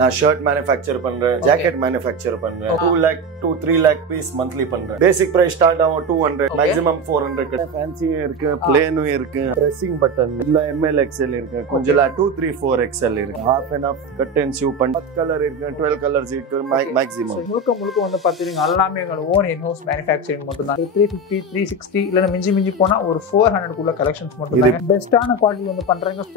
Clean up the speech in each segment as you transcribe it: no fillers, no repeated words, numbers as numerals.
நான் shirt manufacture பண்றேன், jacket manufacture பண்றேன். 2 lakh to 3 lakh piece monthly பண்றேன். பேசிக் பிரைஸ் ஸ்டார்ட் ஆகும் 200, மேக்ஸिमम 400. ஃபேன்சி இருக்கு, பிளேனும் இருக்கு, ட்ரெஸ்ஸிங் பட்டன் இல்ல ML XL இருக்கு, கொஞ்சம் 2 3 4 XL இருக்கு. half and half cut and shoe பண்ண 10 கலர் இருக்கு, 12 கலர்ஸ் இருக்கு மேக்ஸिमम. முழுக்க வந்து பாத்தீங்கன்னா எல்லாமே எங்க ஓன் இன்ஹவுஸ் மேனுஃபேக்சரிங் மட்டும் தான். 350 360 இல்ல மிஞ்சி போனா ஒரு 400 குள்ள கலெக்ஷன்ஸ் மட்டும் தான். பெஸ்டான குவாலிட்டி வந்து பண்றாங்க.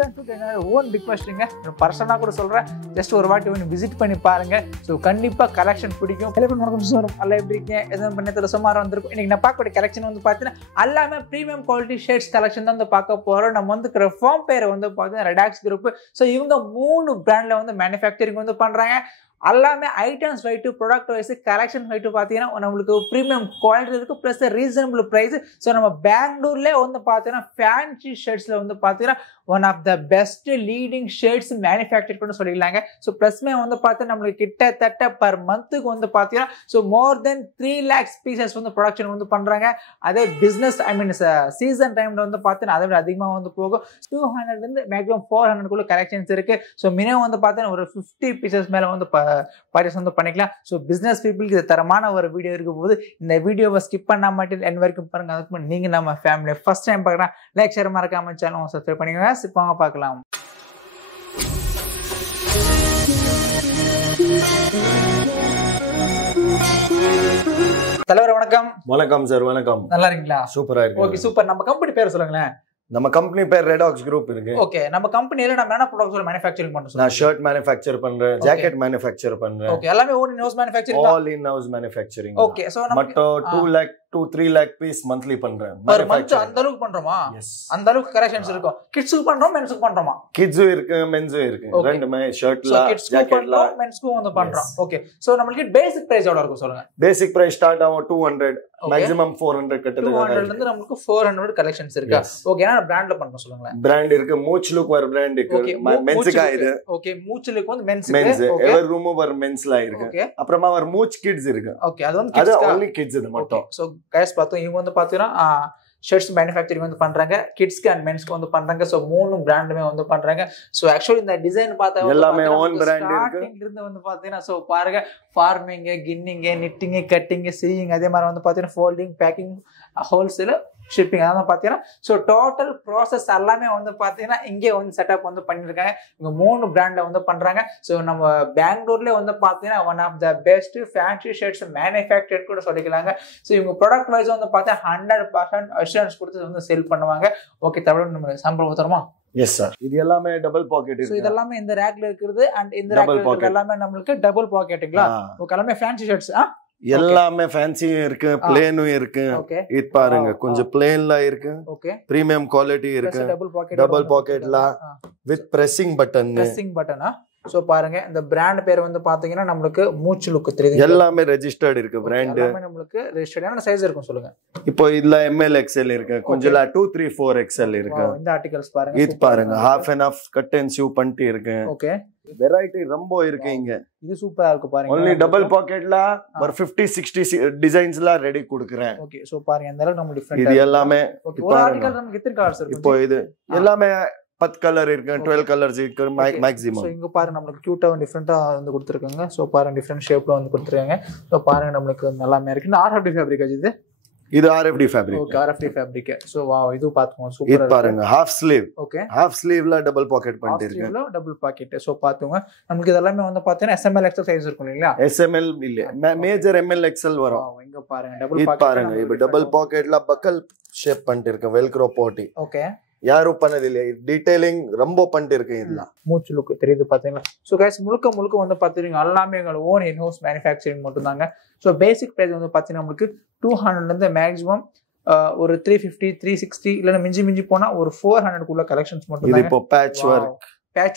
ஓன் ரிக்வெஸ்ட்ங்க, பர்சனலா கூட சொல்றேன், ஜஸ்ட் ஒரு வாட்டி விசிட் பண்ணி பாருங்க. சோ கண்டிப்பா கலெக்ஷன் பிடிக்கும். நல்லா எப்படி இருக்கீங்க? எதுவும் பண்ணத்துல சுமார் வந்திருக்கும். இன்னைக்கு நான் பார்க்கக்கூடிய கலெக்ஷன் வந்து பாத்தீங்கன்னா எல்லாமே பிரீமியம் குவாலிட்டி ஷேட்ஸ் கலெக்ஷன் தான் வந்து பார்க்க போறோம். நம்ம வந்து ஃபார்ம் பேர் வந்து பாத்தீங்கன்னா ரெடாக்ஸ் குரூப். சோ இவங்க 3 பிராண்ட்ல வந்து மேனுஃபேக்சரிங் வந்து பண்றாங்க. எல்லாமே ஐட்டம்ஸ் வைட்டு ப்ராடக்ட் வைஸ் கலெக்ஷன் வைட்டு பார்த்தீங்கன்னா நம்மளுக்கு ப்ரீமியம் குவாலிட்டி இருக்குது, ப்ளஸ் ரீசனபிள் ப்ரைஸ். ஸோ நம்ம பெங்களூர்லேயே வந்து பார்த்தீங்கன்னா ஃபேன்சி ஷர்ட்ஸில் வந்து பார்த்தீங்கன்னா one of the best leading shirts manufacture பண்ணி சொல்லிடலாங்க. ஸோ ப்ளஸ்மே வந்து பார்த்தீங்கன்னா நம்மளுக்கு கிட்டத்தட்ட பர் மந்த்துக்கு வந்து பார்த்தீங்கன்னா so more than 3 lakhs pieces வந்து ப்ரொடக்ஷன் வந்து பண்ணுறாங்க. அதே பிஸ்னஸ் சீசன் டைமில் வந்து பார்த்தீங்கன்னா அதை விட அதிகமாக வந்து போகும். 200 மேக்ஸிமம் 400 கலெக்ஷன்ஸ் இருக்குது. ஸோ மினிமம் வந்து பார்த்தீங்கன்னா ஒரு 50 பீசஸ் மேலே வந்து பர்ச்சேஸ் வந்து பண்ணிக்கலாம். ஸோ பிஸ்னஸ் பீப்புளுக்கு இது தரமான ஒரு வீடியோ இருக்கும் போது இந்த வீடியோவை ஸ்கிப் பண்ண மாட்டேன் என் வரைக்கும் பாருங்க. அதுக்கு முன்னாடி நீங்க நம்ம ஃபேமிலி ஃபர்ஸ்ட் டைம் பார்க்கலாம், லைக் ஷேர் மறக்காம சேனல் சப்ஸ்கிரைப் பண்ணிக்கோங்க. சிப்பாங்க பார்க்கலாம். தலைவர் வணக்கம். வணக்கம் சார். வணக்கம். நல்லா இருக்கீங்களா? சூப்பரா இருக்கு. Okay super. நம்ம கம்பெனி பேர் சொல்லுங்களேன். நம்ம கம்பெனி பேர் REDOX'S குரூப் இருக்கு. ஓகே, நம்ம கம்பெனில நம்ம என்ன ப்ராடக்ட்ஸ் மேனுஃபேக்சரிங் பண்றோம்? நான் ஷர்ட் மேனுஃபேக்சர் பண்றேன், ஜாக்கெட் மேனுஃபேக்சர் பண்றேன். ஓகே, எல்லாமே own in house manufacturing. All in house manufacturing. Okay, so நம்ம மொத்தம் 2 lakh to 3 lakh piece monthly பண்றேன். பர் மந்த் அந்த அளவுக்கு பண்றோமா? அந்த அளவுக்கு கலெக்ஷன்ஸ் இருக்கும். கிட்ஸ்க்கு பண்றோம், மென்ஸ்க்கு பண்றோமா? கிட்ஸும் இருக்கு, மென்ஸும் இருக்கு. ரெண்டுமே ஷர்ட்ல, ஜாக்கெட்ல, மென்ஸ்க்கும் வந்து பண்றோம். ஓகே, சோ நமக்கு பேசிக் பிரைஸ் எவ்வளவு இருக்கும் சொல்லுங்க? பேசிக் பிரைஸ் ஸ்டார்ட் ஆகும் 200, மேக்ஸिमम 400 கட்டது. 200 ல இருந்து நமக்கு 400 கலெக்ஷன்ஸ் இருக்கு. ஓகே, என்ன பிராண்ட்ல பண்றோம் சொல்லுங்க? பிராண்ட் இருக்கு, MOOCHLOOK ஒரு பிராண்ட் இருக்கு, மென்ஸ்க்கு இது. ஓகே, MOOCHLOOK வந்து மென்ஸ்க்கு. EVERGROOM ஒரு மென்ஸ்ல இருக்கு. அப்புறமா ஒரு MOOCHKIDS இருக்கு. ஓகே, அது வந்து கிட்ஸ் only kids இது மட்டும். சோ गाइस பார்த்தோம் இவங்க வந்து பாத்தீங்கன்னா ஷர்ட்ஸ் மேனுஃபேக்சரிங் வந்து பண்றாங்க, கிட்ஸ்க்கு அண்ட் மென்ஸ்க்கு வந்து பண்றாங்க. சோ 3 பிராண்டுமே வந்து பண்றாங்க. சோ ஆக்சுவலி இந்த டிசைன் பார்த்தா எல்லாமே ஓன் பிராண்ட் இருக்கு. ஸ்டார்டிங்ல இருந்து வந்து பாத்தீங்கன்னா சோ பாருங்க, ஃபார்மிங், கின்னிங், நிட்டிங், கட்டிங், சீயிங், அதே மாதிரி வந்து பாத்தீங்கன்னா ஃபோல்டிங், பேக்கிங், ஹோல்சேல், ஷிப்பிங், அதான் பாத்தீங்கன்னா சோ டோட்டல் ப்ராசஸ் எல்லாமே வந்து பாத்தீங்கன்னா இங்கே வந்து செட்டப் வந்து பண்ணிருக்காங்க. இவங்க 3 பிராண்ட்ல வந்து பண்றாங்க. சோ நம்ம பெங்களூர்ல வந்து பாத்தீங்கன்னா one of the best fancy shirts manufacture கூட சொல்லிக்கலாங்க. சோ இவங்க ப்ராடக்ட் வைஸ் வந்து பார்த்தா 100% அஷூரன்ஸ் கொடுத்து வந்து சேல் பண்ணுவாங்க. ஓகே, தமிழ் நம்ம சாம்பிள் ஊத்துறோமா? Yes sir. இது எல்லாமே டபுள் பாக்கெட் இருக்கு. சோ இதெல்லாம் இந்த ரேக்ல இருக்குது அண்ட் இந்த ரேக்ல இருக்கிறது எல்லாமே நமக்கு டபுள் பாக்கெட்டுங்களா? ஓகே, எல்லாமே ஃபேன்சி ஷர்ட்ஸ். எல்லாமே ஃபேன்சியும் இருக்கு, பிளேனும் இருக்கு. இது பாருங்க, கொஞ்சம் பிளேன்ல இருக்கு. ஓகே, பிரீமியம் குவாலிட்டி இருக்கு, டபுள் பாக்கெட்ல வித் பிரெசிங் பட்டன். பிரெசிங் பட்டனா? சோ பாருங்க, இந்த பிராண்ட் பேர் வந்து பாத்தீங்கன்னா நமக்கு மூச்லுக் தெரியுது. எல்லாமே ரெஜிஸ்டர்ட் இருக்கு பிராண்ட். எல்லாமே நமக்கு ரெஜிஸ்டர்ட். என்ன சைஸ் இருக்கும் சொல்லுங்க? இப்போ இதுல ML XL இருக்கு, கொஞ்சம் 2 3 4 XL இருக்கு. இந்த ஆர்டிகல்ஸ் பாருங்க. இது பாருங்க, half and half cut and shoe பண்ணிட்டு இருக்கு. ஓகே, வெரைட்டி ரொம்ப இருக்கு இங்க. இது சூப்பரா இருக்கு பாருங்க. only டபுள் பாக்கெட்ல ஒரு 50 60 டிசைன்ஸ்ல ரெடி கொடுக்கிறேன். ஓகே, சோ பாருங்க இந்த அளவுக்கு நம்ம டிஃபரண்ட். இது எல்லாமே ஒரு ஆர்டிகல் நமக்கு எத்தனை கலர்ஸ் இருக்கு? இப்போ இது எல்லாமே 10 கலர் இருக்கு, 12 கலர்ஸ் இருக்கு மேக்ஸिमम. சோ இங்க பாருங்க நமக்கு கியூட்டா டிஃபரண்டா வந்து கொடுத்திருக்காங்க. சோ பாருங்க டிஃபரண்ட் ஷேப்ல வந்து கொடுத்திருக்காங்க. சோ பாருங்க நமக்கு நல்லாமே இருக்கு. RFD ஃபேப்ரிக் இது. இது RFD fabric. Okay, RFD fabric. So wow, இது பாத்துங்க சூப்பரா இருக்கு. இது பாருங்க, half sleeve. ஓகே, half sleeveல டபுள் பாக்கெட் பண்ணிட்டு இருக்கு. half sleeveல டபுள் பாக்கெட். சோ பாத்துங்க நமக்கு இதெல்லாம் வந்து பாத்தீங்கன்னா SML XL சைஸ் இருக்கும் இல்லையா? SML இல்ல, மேஜர் ML XL வரும். இங்க பாருங்க டபுள் பாக்கெட். பாருங்க, இப்போ டபுள் பாக்கெட்ல பக்கல் ஷேப் பண்ணிட்டு இருக்கு, வெல்க்ரோ போட்டி. ஓகே, யாரும் பண்ணதில்லை, டீடைலிங் ரொம்ப பண்ணிட்டு இருக்கு. இதெல்லாம் மூச்லுக் தெரியுது பாத்தீங்களா? சோ गाइस முழுக்க வந்து பாத்தீங்கன்னா எல்லாமே எங்க ஓன் இன் ஹவுஸ் மேனுஃபேக்சரிங் மட்டும் தாங்க. சோ பேசிக் பிரைஸ் வந்து பாத்தீங்கன்னா நமக்கு 200 ல இருந்து மேக்ஸिमम ஒரு 350 360 இல்ல மிஞ்சி போனா ஒரு 400 குள்ள கலெக்ஷன்ஸ் மட்டும் தான். இது இப்போ பேட்ச்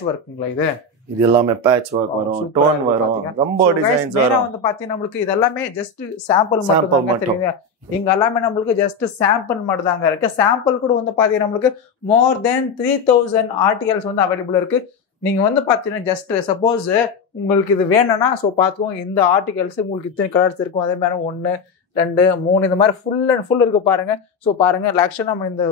வர்க்ங்களா? இது எல்லாமே பேட்ச் வர்க் வரும், டோன் வரும், ரொம்ப டிசைன்ஸ் வரும். வந்து பாத்தீங்கன்னா நமக்கு இதெல்லாம் ஜஸ்ட் சாம்பிள் மட்டும் தான் தெரியுங்க. இங்க எல்லாமே நமக்கு ஜஸ்ட் சாம்பிள் மட்டும் தாங்க இருக்கு. சாம்பிள் கூட வந்து பாத்தீங்கன்னா நமக்கு மோர் தென் 3000 ஆர்டிகல்ஸ் வந்து அவைலபிள் இருக்கு. நீங்க வந்து பாத்தீங்கன்னா ஜஸ்ட் சப்போஸ் உங்களுக்கு இது வேணும்னா சோ பாத்துக்கோங்க, இந்த ஆர்டிகல்ஸ் உங்களுக்கு இத்தனை கலர்ஸ் இருக்கும். அதே மாதிரி 1 2 3 இந்த மாதிரி ஃபுல் அண்ட் ஃபுல் இருக்கு பாருங்க. சோ பாருங்க, ஆக்சுவலா நம்ம இந்த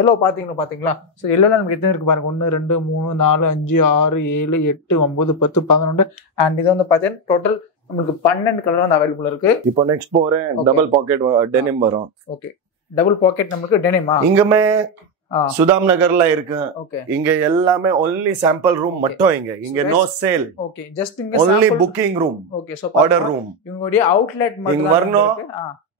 எல்லோ பாத்தீங்களா ஸோ எல்லோல நமக்கு எத்தனை இருக்கு பாருங்க 1 2 3 4 5 6 7 8 9 10 11 அண்ட் இது வந்து பாத்தீங்கன்னா டோட்டல் நமக்கு 12 கலர் வந்து அவைலபிள் இருக்கு. இப்போ நெக்ஸ்ட் போறேன் டபுள் பாக்கெட் டெனிம் வரும். ஓகே டபுள் பாக்கெட் நமக்கு டெனிமா இங்கமே சுதாம் நகர்ல இருக்கு. ஓகே இங்க எல்லாமே only sample room மட்டும் இங்க no sale. ஓகே ஜஸ்ட் இங்க only booking room. Okay so order room இவங்களுடைய அவுட்லெட் மட்டும் இங்க வரணும்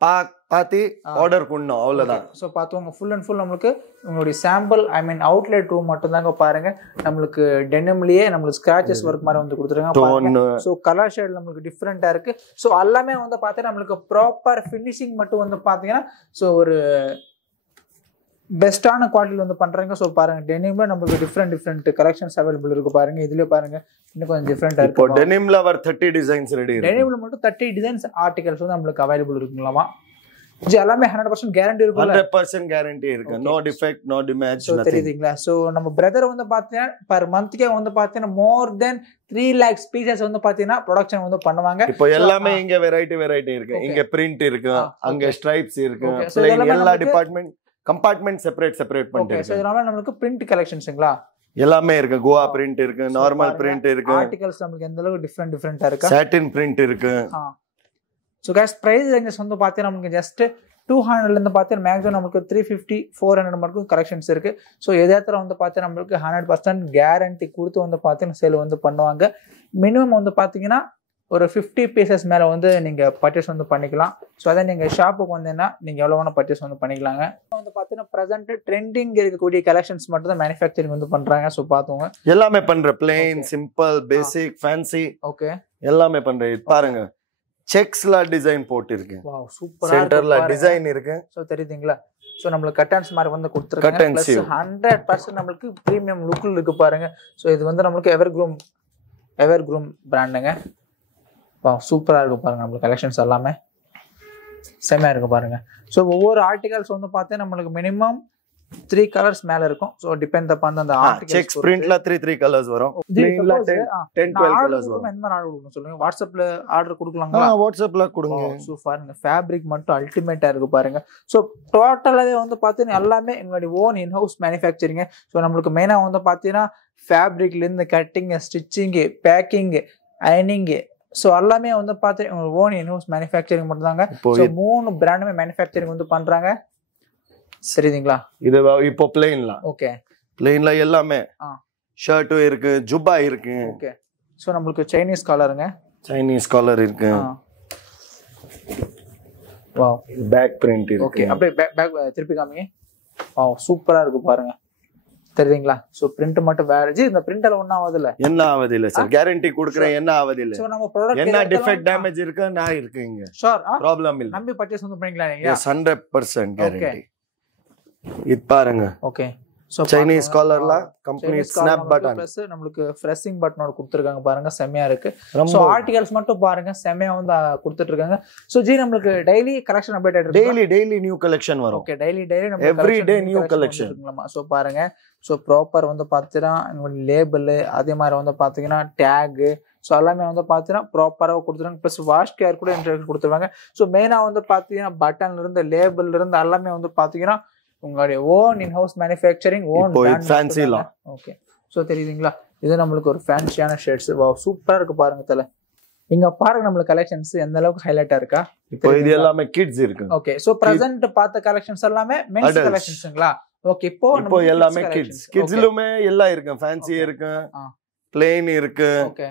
பாத்தி ஆர்டர் பண்ணனும் அவ்வளவுதான். சோ பாத்துங்க ஃபுல் அண்ட் ஃபுல் நமக்கு உங்களுடைய சாம்பிள் ஐ மீன் அவுட்லெட் ரூம் மட்டும் தாங்க பாருங்க. நமக்கு டெனிம்லயே நமக்கு ஸ்கிராச்சஸ் வர்க் மாதிரி வந்து கொடுத்துருக்காங்க பாருங்க. சோ கலர் ஷேட் நமக்கு டிஃபரெண்டா இருக்கு. சோ எல்லாமே வந்து பாத்தீங்கன்னா நமக்கு ப்ராப்பர் ஃபினிஷிங் மட்டும் வந்து பாத்தீங்கன்னா சோ ஒரு பெஸ்டான குவாலிட்டில வந்து பண்றாங்க. சோ பாருங்க டெனிம்ல நமக்கு டிஃபரெண்ட் கலெக்ஷன்ஸ் அவைலபிள் இருக்கு பாருங்க. இதுலயே பாருங்க இன்னும் கொஞ்சம் டிஃபரெண்டா இருக்கு. இப்போ டெனிம்ல வர 30 டிசைன்ஸ் ரெடி இருக்கு. டெனிம்ல மட்டும் 30 டிசைன்ஸ் ஆர்டிகல்ஸ் வந்து நமக்கு அவைலபிள் இருக்குங்களாமா. இது எல்லாமே 100% கேரண்டி இருக்கு. 100% கேரண்டி இருக்கு. No defect no damage nothing. தெரியுதுங்களா? சோ நம்ம பிரதர் வந்து பாத்தீங்கன்னா பர் மந்த்க்கே வந்து பாத்தீங்கன்னா மோர் தென் 3 lakhs பீசஸ் வந்து பாத்தீங்கன்னா ப்ரொடக்ஷன் வந்து பண்ணுவாங்க. இப்போ எல்லாமே இங்க வெரைட்டி இருக்கு. இங்க பிரிண்ட் இருக்கு, அங்க ஸ்ட்ரைப்ஸ் இருக்கு, ப்ளைன் எல்லா டிபார்ட்மென்ட் கம்பார்ட்மென்ட் செப்பரேட் பண்ணிருக்கு. சோ இதனால நமக்கு பிரிண்ட் கலெக்ஷன்ஸ்ங்களா எல்லாமே இருக்கு. கோவா பிரிண்ட் இருக்கு, நார்மல் பிரிண்ட் இருக்கு, ஆர்டிகல்ஸ் நமக்கு எந்த அளவுக்கு டிஃபரெண்டா இருக்கு, சாட்டின் பிரிண்ட் இருக்கு. சோ गाइस பிரைஸ் ரேஞ்சஸ் வந்து பாத்தீங்கன்னா நமக்கு ஜஸ்ட் 200 ல இருந்து பாத்தீங்கன்னா மேக்ஸிமம் நமக்கு 350 400 வரைக்கும் கலெக்ஷன்ஸ் இருக்கு. சோ எதாத்துல வந்து பாத்தீங்கன்னா நமக்கு 100% கேரண்டி கொடுத்து வந்து பாத்தீங்கன்னா சேல் வந்து பண்ணுவாங்க. மினிமம் வந்து பாத்தீங்கன்னா ஒரு 50 பீசஸ் மேல வந்து நீங்க பர்ச்சேஸ் வந்து பண்ணிக்கலாம். சோ அத நீங்க ஷாப்புக்கு வந்தீங்கன்னா நீங்க எவ்வளவு வேணா பர்ச்சேஸ் வந்து பண்ணிக்கலாங்க. வந்து பாத்தீங்கன்னா பிரசன்ட் ட்ரெண்டிங் இருக்கக்கூடிய கலெக்ஷன்ஸ் மட்டும் தான் மேனுஃபேக்சரிங் வந்து பண்றாங்க. சோ பாத்துங்க எல்லாமே பண்ற பிளைன் சிம்பிள் பேசிக் ஃபேன்சி ஓகே எல்லாமே பண்ற பாருங்க. செக்ஸ்ல டிசைன் போட்டு இருக்கு. வாவ் சூப்பரா சென்டர்ல டிசைன் இருக்கு. சோ தெரியுதுங்களா? சோ நம்மளுக்கு கட்டன்ஸ் மாதிரி வந்து கொடுத்திருக்காங்க. பிளஸ் 100% நமக்கு பிரீமியம் லுக்ல இருக்கு பாருங்க. சோ இது வந்து நமக்கு எவர்க்ரூம் பிராண்டுங்க. வாவ் சூப்பரா இருக்கு பாருங்க. நமக்கு கலெக்ஷன்ஸ் எல்லாமே செமையா இருக்கு பாருங்க. சோ ஒவ்வொரு ஆர்டிகல்ஸ் வந்து பார்த்தா நமக்கு மினிமம் 3 கலர்ஸ் மேல இருக்கும். சோ டிபெண்ட் அபான் அந்த ஆர்டிகல்ஸ். செக்ஸ் பிரிண்ட்ல 3 கலர்ஸ் வரும். பிளைன்ல 10 12 கலர்ஸ் வரும். என்ன மாதிரி ஆர்டர் கொடுக்கணும் சொல்லுங்க. வாட்ஸ்அப்ல ஆர்டர் கொடுக்கலாங்களா? வாட்ஸ்அப்ல கொடுங்க. சோ பாருங்க ஃபேப்ரிக் மட்டும் அல்டிமேட்டா இருக்கு பாருங்க. சோ டோட்டலாவே வந்து பாத்தீங்கன்னா எல்லாமே எங்களுடைய own in house manufacturing. So நமக்கு மெயினா வந்து பாத்தீங்கன்னா ஃபேப்ரிக்ல இருந்து கட்டிங், ஸ்டிச்சிங், பேக்கிங், அயனிங் சோ எல்லாமே வந்து பாத்தீங்கன்னா ஓன் இன் ஹவுஸ் மேனுஃபேக்சரிங் மட்டும் தாங்க. சோ 3 பிராண்டுமே மேனுஃபேக்சரிங் வந்து பண்றாங்க. சரிங்களா? இது இப்போ பிளைன்ல ஓகே பிளைன்ல எல்லாமே ஷர்ட் இருக்கு, ஜுப்பா இருக்கு. ஓகே சோ நமக்கு சைனீஸ் காலர் இருக்கு. வாவ் பேக் பிரிண்ட் இருக்கு. ஓகே அப்படியே பேக் திருப்பி காமிங்க. வாவ் சூப்பரா இருக்கு பாருங்க. தெரியுதுங்களா? சோ பிரிண்ட் மட்டும் வேற இந்த பிரிண்டல ஒண்ணு ஆவதில்ல. என்ன ஆவதில்ல சார். கேரண்டி கொடுக்கிறேன். என்ன ஆவதில்ல. சோ நம்ம ப்ராடக்ட் என்ன டிஃபெக்ட் டேமேஜ் இருக்கு நான் இருக்குங்க. ஷூர் ப்ராப்ளம் இல்ல. நம்பி பர்ச்சேஸ் வந்து பண்ணிக்கலாம் நீங்க. 100% கேரண்டி. இது பாருங்க. ஓகே சோ சைனீஸ் காலர்ல கம்பெனி ஸ்னாப் பட்டன் பிளஸ் நமக்கு ஃப்ரெஷிங் பட்டனோட கொடுத்திருக்காங்க பாருங்க. செமையா இருக்கு. சோ ஆர்டிகல்ஸ் மட்டும் பாருங்க செமையா வந்து கொடுத்துட்டு இருக்காங்க. சோ ஜி நமக்கு டெய்லி கலெக்ஷன் அப்டேட் ஆயிட்டு இருக்கு. டெய்லி நியூ கலெக்ஷன் வரும். ஓகே டெய்லி நமக்கு எவ்ரி டே நியூ கலெக்ஷன் இருக்குமா? சோ பாருங்க. சோ ப்ராப்பர் வந்து பாத்தீங்கன்னா லேபிள் அதே மாதிரி வந்து பாத்தீங்கன்னா டேக் சோ எல்லாமே வந்து பாத்தீங்கன்னா ப்ராப்பரா கொடுத்துருவாங்க. பிளஸ் வாஷ் கேர் கூட இன்டர்வியூ கொடுத்துருவாங்க. சோ மெயினா வந்து பாத்தீங்கன்னா பட்டன்ல இருந்து லேபிள்ல இருந்து எல்லாமே வந்து பாத்தீங்கன்னா உங்களுடைய own in house manufacturing own ஃபேன்சில. ஓகே சோ தெரியுதுங்களா? இது நமக்கு ஒரு ஃபேன்சியான ஷேட்ஸ். வாவ் சூப்பரா இருக்கு பாருங்க தல. இங்க பாருங்க நமக்கு கலெக்ஷன்ஸ் எந்த அளவுக்கு ஹைலைட்டா இருக்கா. இப்போ இது எல்லாமே கிட்ஸ் இருக்கு. ஓகே சோ பிரசன்ட் பார்த்த கலெக்ஷன்ஸ் எல்லாமே மென்ஸ் கலெக்ஷன்ஸ்ங்களா? ஓகே இப்போ எல்லாமே கிட்ஸ்லுமே எல்லாம் இருக்கு. ஃபேன்சி இருக்கு, பிளைன் இருக்கு. ஓகே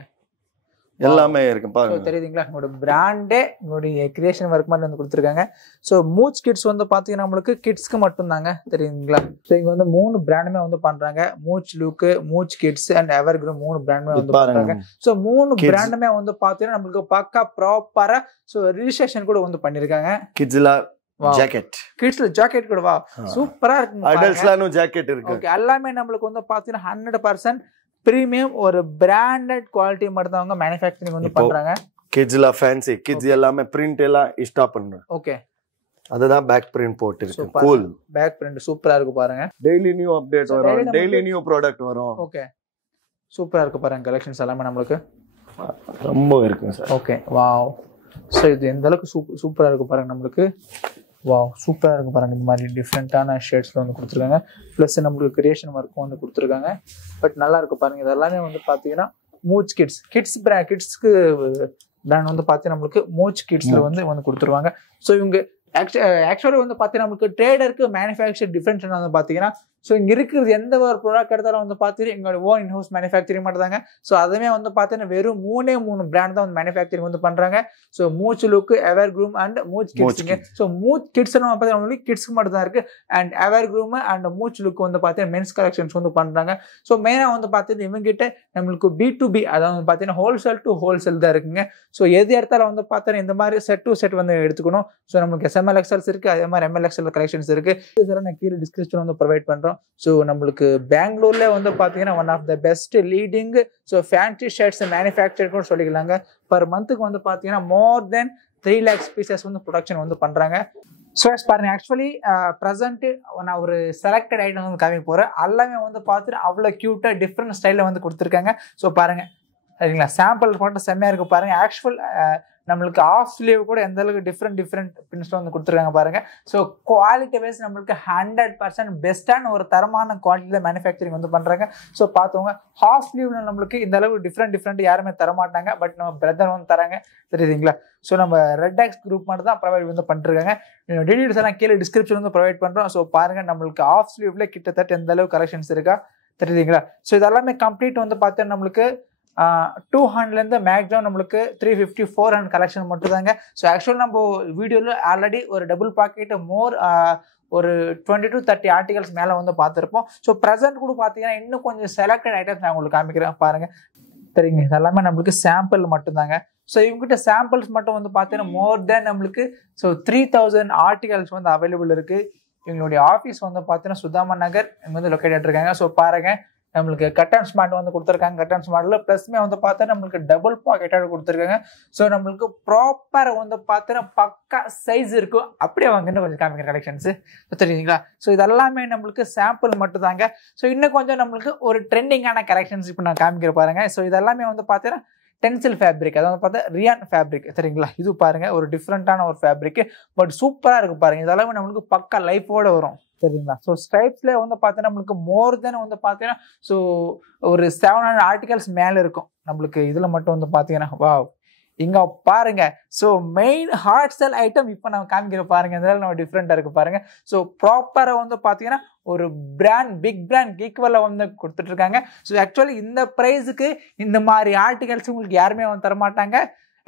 எல்லாமே இருக்கு பாருங்க. தெரியுதுங்களா? உங்களோட பிராண்டே உங்களுடைய கிரியேஷன் ஒர்க் மாதிரி வந்து கொடுத்துருக்காங்க. ஸோ மூச் கிட்ஸ் வந்து பாத்தீங்கன்னா நம்மளுக்கு கிட்ஸ்க்கு மட்டும் தாங்க. தெரியுங்களா? ஸோ இங்க வந்து 3 பிராண்டுமே வந்து பண்றாங்க. மூச் லுக், மூச் கிட்ஸ் அண்ட் எவர்க்ரூம் 3 பிராண்டுமே வந்து பண்றாங்க. ஸோ 3 பிராண்டுமே வந்து பாத்தீங்கன்னா நம்மளுக்கு பக்கா ப்ராப்பரா ஸோ ரிஜிஸ்ட்ரேஷன் கூட வந்து பண்ணிருக்காங்க. கிட்ஸ்ல ஜாக்கெட், கிட்ஸ்ல ஜாக்கெட் கூட வா சூப்பரா இருக்கு. அடல்ட்ஸ்லனும் ஜாக்கெட் இருக்கு. ஓகே எல்லாமே நம்மளுக்கு வந்து பாத்தீங்கன்னா 100% பிரீமியம் ஒரு பிராண்டட் குவாலிட்டி மட்டும் தான் மேனுஃபேக்சரிங் வந்து பண்றாங்க. கிட்ஸ்ல ஃபேன்சி கிட்ஸ் எல்லாமே பிரிண்ட் எல்லாம் ஸ்டாப் பண்றாங்க. ஓகே அதுதான் பேக் பிரிண்ட் போட்டு இருக்கு. கூல் பேக் பிரிண்ட் சூப்பரா இருக்கு பாருங்க. டெய்லி நியூ அப்டேட் வரும், டெய்லி நியூ ப்ராடக்ட் வரும். ஓகே சூப்பரா இருக்கு பாருங்க. கலெக்ஷன்ஸ் எல்லாமே நமக்கு ரொம்ப இருக்கு சார். Okay wow. சோ இது எந்த அளவுக்கு சூப்பரா இருக்கு பாருங்க. நமக்கு வாவ் சூப்பராக இருக்குது பாருங்கள். இந்த மாதிரி டிஃப்ரெண்ட்டான ஷேட்ஸில் வந்து கொடுத்துருக்காங்க. ப்ளஸ் நம்மளுக்கு கிரியேஷன் ஒர்க்கும் வந்து கொடுத்துருக்காங்க. பட் நல்லா இருக்கு பாருங்கள். இது எல்லாமே வந்து பார்த்தீங்கன்னா மூச் கிட்ஸ் கிட்ஸ்க்கு பிராண்ட் வந்து பார்த்தீங்கன்னா நம்மளுக்கு மூச் கிட்ஸில் வந்து கொடுத்துருவாங்க. ஸோ இவங்க ஆக்சுவலி வந்து பார்த்தீங்கன்னா நம்மளுக்கு ட்ரேடருக்கு மேனுஃபேக்சர் டிஃப்ரென்ஸ் வந்து பார்த்தீங்கன்னா ஸோ இங்கே இருக்கிறது எந்த ஒரு ப்ராடக்ட் எடுத்தாலும் வந்து பார்த்தீங்கன்னா எங்களோட ஓன் இன்ஹவுஸ் மேனுஃபேக்சரிங் மட்டும் ஸோ அதுவே வந்து பார்த்தீங்கன்னா வெறும் 3 பிராண்ட் தான் வந்து மேனுஃபேக்சரிங் வந்து பண்ணுறாங்க. So much look, Evergroom and much கிட்ஸுங்க. ஸோ மூச் கிட்ஸ் நம்ம பார்த்தீங்கன்னா கிட்ஸ்க்கு மட்டும் தான் இருக்குது. And Evergroom and much look வந்து பார்த்தீங்கன்னா மென்ஸ் கலெக்ஷன்ஸ் வந்து பண்ணுறாங்க. ஸோ மெயினாக வந்து பார்த்தீங்கன்னா இவங்ககிட்ட நம்மளுக்கு B2B அதாவது வந்து பார்த்தீங்கன்னா ஹோல்சேல் டு ஹோல்சேல் தான் இருக்குங்க. ஸோ எது இடத்துல வந்து பார்த்தீங்கன்னா இந்த மாதிரி செட் டு செட் வந்து எடுத்துக்கணும். ஸோ நம்மளுக்கு SML/XL இருக்குது, அதே மாதிரி ML/XL கலெக்ஷன்ஸ் இருக்குது. இதெல்லாம் நான் கீழே டிஸ்கிரிப்ஷன் வந்து ப்ரொவைட் பண்ணுறோம். ஸோ நம்மளுக்கு பெங்களூர்ல வந்து பார்த்தீங்கன்னா one of the best leading so fancy shirts manufacture கூட சொல்லிக்கலாங்க. பர் மந்த்துக்கு வந்து பார்த்தீங்கன்னா மோர் தென் 3 lakhs பீசஸ் வந்து ப்ரொடக்ஷன் வந்து பண்ணுறாங்க. ஸோ பாருங்க ஆக்சுவலி ப்ரெசென்ட் நான் ஒரு செலக்டட் ஐட்டம் வந்து காமிக்க போகிறேன். எல்லாமே வந்து பார்த்துட்டு அவ்வளோ க்யூட்டாக டிஃப்ரெண்ட் ஸ்டைலில் வந்து கொடுத்துருக்காங்க. ஸோ பாருங்க சரிங்களா, சாம்பிள் மட்டும் செம்மையாக இருக்குது பாருங்க. ஆக்சுவல் நம்மளுக்கு ஆஃப் ஸ்லீவ் கூட எந்த அளவுக்கு டிஃப்ரெண்ட் பிரிண்ட்ஸ்ல வந்து கொடுத்துருக்காங்க பாருங்க. ஸோ குவாலிட்டி வைஸ் நம்மளுக்கு 100% பெஸ்ட்டான ஒரு தரமான குவாலிட்டியில மேனுஃபேக்சரிங் வந்து பண்றாங்க. ஸோ பார்த்தவங்க ஹாஃப் ஸ்லீவ்ல நம்மளுக்கு இந்த அளவுக்கு டிஃப்ரெண்ட் யாருமே தரமாட்டாங்க. பட் நம்ம பிரதர் வந்து தராங்க தெரியுதுங்களா. ஸோ நம்ம REDOX'S குரூப் மட்டும் தான் ப்ரொவைட் வந்து பண்ணிருக்காங்க. டீடைல்ஸ் எல்லாம் கீழே டிஸ்கிரிப்ஷன் வந்து ப்ரொவைட் பண்றோம். ஸோ பாருங்க நம்மளுக்கு ஆஃப் ஸ்லீவ்ல கிட்டத்தட்ட எந்த அளவுக்கு கலெக்ஷன்ஸ் இருக்கா தெரியுதுங்களா. ஸோ இதெல்லாமே கம்ப்ளீட் வந்து பார்த்தீங்கன்னா நம்மளுக்கு 200 மேக்ஸிமம் நம்மளுக்கு 350 400 கலெக்ஷன் மட்டும் தாங்க. ஸோ ஆக்சுவலி நம்ம வீடியோவில் ஆல்ரெடி ஒரு டபுள் பாக்கெட் மோர் ஒரு 20 to 30 ஆர்டிகல்ஸ் மேலே வந்து பார்த்துருப்போம். ஸோ ப்ரெசென்ட் கூட பார்த்தீங்கன்னா இன்னும் கொஞ்சம் செலக்டட் ஐட்டம்ஸ் நான் உங்களுக்கு காமிக்கிறேன் பாருங்க. சரிங்க, இதெல்லாமே நம்மளுக்கு சாம்பிள் மட்டும் தாங்க. ஸோ இவங்ககிட்ட சாம்பிள்ஸ் மட்டும் வந்து பார்த்தீங்கன்னா மோர் தென் நம்மளுக்கு 3000 ஆர்டிகல்ஸ் வந்து அவைலபிள் இருக்கு. எங்களுடைய ஆஃபீஸ் வந்து பார்த்தீங்கன்னா Sudhama Nagar இங்கே வந்து லொக்கேட் இருக்காங்க. ஸோ பாருங்க நம்மளுக்கு கட்டன் ஸ்மார்ட் வந்து கொடுத்துருக்காங்க. கட்டன் ஸ்மார்ட்ல ப்ளஸ்மே வந்து பார்த்தா நம்மளுக்கு டபுள் பாக்கெட்டாக கொடுத்துருக்காங்க. ஸோ நம்மளுக்கு ப்ராப்பர் வந்து பார்த்தீங்கன்னா பக்கா சைஸ் இருக்கும். அப்படியே வாங்கன்னு கொஞ்சம் காமிக்கிற கலெக்ஷன்ஸ் தெரியுங்களா. ஸோ இதெல்லாமே நம்மளுக்கு சாம்பிள் மட்டும் தாங்க. ஸோ இன்னும் கொஞ்சம் நம்மளுக்கு ஒரு ட்ரெண்டிங்கான கலெக்ஷன்ஸ் இப்போ நான் காமிக்கிற பாருங்க. ஸோ இதெல்லாமே வந்து பார்த்தீங்கன்னா டென்சில் ஃபேப்ரிக், அதாவது பார்த்தா ரியான் ஃபேப்ரிக் சரிங்களா. இது பாருங்க ஒரு டிஃப்ரெண்டான ஒரு ஃபேப்ரிக், பட் சூப்பராக இருக்கு பாருங்க. இதெல்லாமே நம்மளுக்கு பக்கா லைஃபோட வரும் சரிங்களா. ஸோ ஸ்ட்ரைப்ஸ்ல வந்து பார்த்தீங்கன்னா நம்மளுக்கு மோர் தென் வந்து பார்த்தீங்கன்னா ஸோ ஒரு 700 ஆர்டிகல்ஸ் மேலே இருக்கும் நம்மளுக்கு. இதுல மட்டும் வந்து பார்த்தீங்கன்னா வா இங்க பாருங்க. ஸோ மெயின் ஹார்ட் செல் ஐட்டம் இப்போ நம்ம காமிக்கிற பாருங்க. இதெல்லாம் நம்ம டிஃப்ரெண்டா இருக்கு பாருங்க. ஸோ ப்ராப்பரா வந்து பார்த்தீங்கன்னா ஒரு பிராண்ட் பிக் பிராண்ட் ஈக்குவலா வந்து கொடுத்துட்டு இருக்காங்க. ஸோ ஆக்சுவலி இந்த ப்ரைஸுக்கு இந்த மாதிரி ஆர்டிகல்ஸ் உங்களுக்கு யாருமே வந்து தரமாட்டாங்க.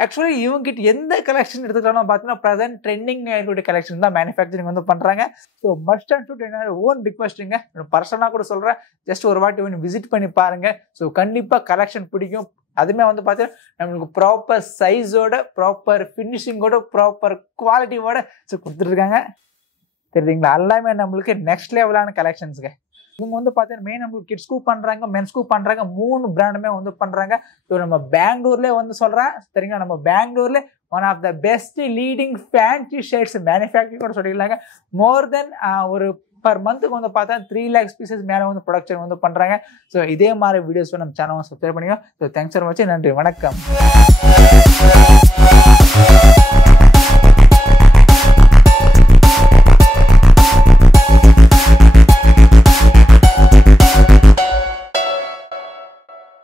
ஆக்சுவலி இவங்ககிட்ட எந்த கலெக்ஷன் எடுத்துக்கிட்டாலும் பார்த்தீங்கன்னா ப்ரெசென்ட் ட்ரெண்டிங் கலெக்ஷன் தான் மேனுஃபேக்சரிங் வந்து பண்றாங்க. ஸோ மஸ்ட் அண்ட் ஷுட் என்னோட ஓன் ரிக்வஸ்ட்டுங்க, பர்சனாக கூட சொல்றேன், ஜஸ்ட் ஒரு வாட்டி வந்து விசிட் பண்ணி பாருங்க. ஸோ கண்டிப்பா கலெக்ஷன் பிடிக்கும். அதுமே வந்து பார்த்தீங்கன்னா நம்மளுக்கு ப்ராப்பர் சைஸோட, ப்ராப்பர் ஃபினிஷிங்கோட, ப்ராப்பர் குவாலிட்டியோட ஸோ கொடுத்துருக்காங்க தெரியுதுங்களா. எல்லாமே நம்மளுக்கு நெக்ஸ்ட் லெவலான கலெக்ஷன்ஸுங்க. இவங்க வந்து பார்த்தீங்கன்னா மெயின் நம்மளுக்கு கிட்ஸ்க்கு பண்றாங்க, மென்ஸ்க்கு பண்றாங்க, 3 பிராண்டுமே வந்து பண்றாங்க. ஸோ நம்ம பெங்களூர்ல வந்து சொல்றேன் சரிங்களா. நம்ம பெங்களூர்ல one of the best leading fancy shirts manufacturing கூட சொல்லிக்கலாங்க. மோர் தென் ஒரு பர் மந்த்துக்கு வந்து பார்த்தா 3 lakhs பீசஸ் மேலே வந்து ப்ரொடக்ஷன் வந்து பண்றாங்க. ஸோ இதே மாதிரி வீடியோஸ் நம்ம சேனல் சப்ஸ்கிரைப் பண்ணிக்கோ. ஸோ தேங்க்ஸ் ஃபார் வாட்சிங். நன்றி, வணக்கம்.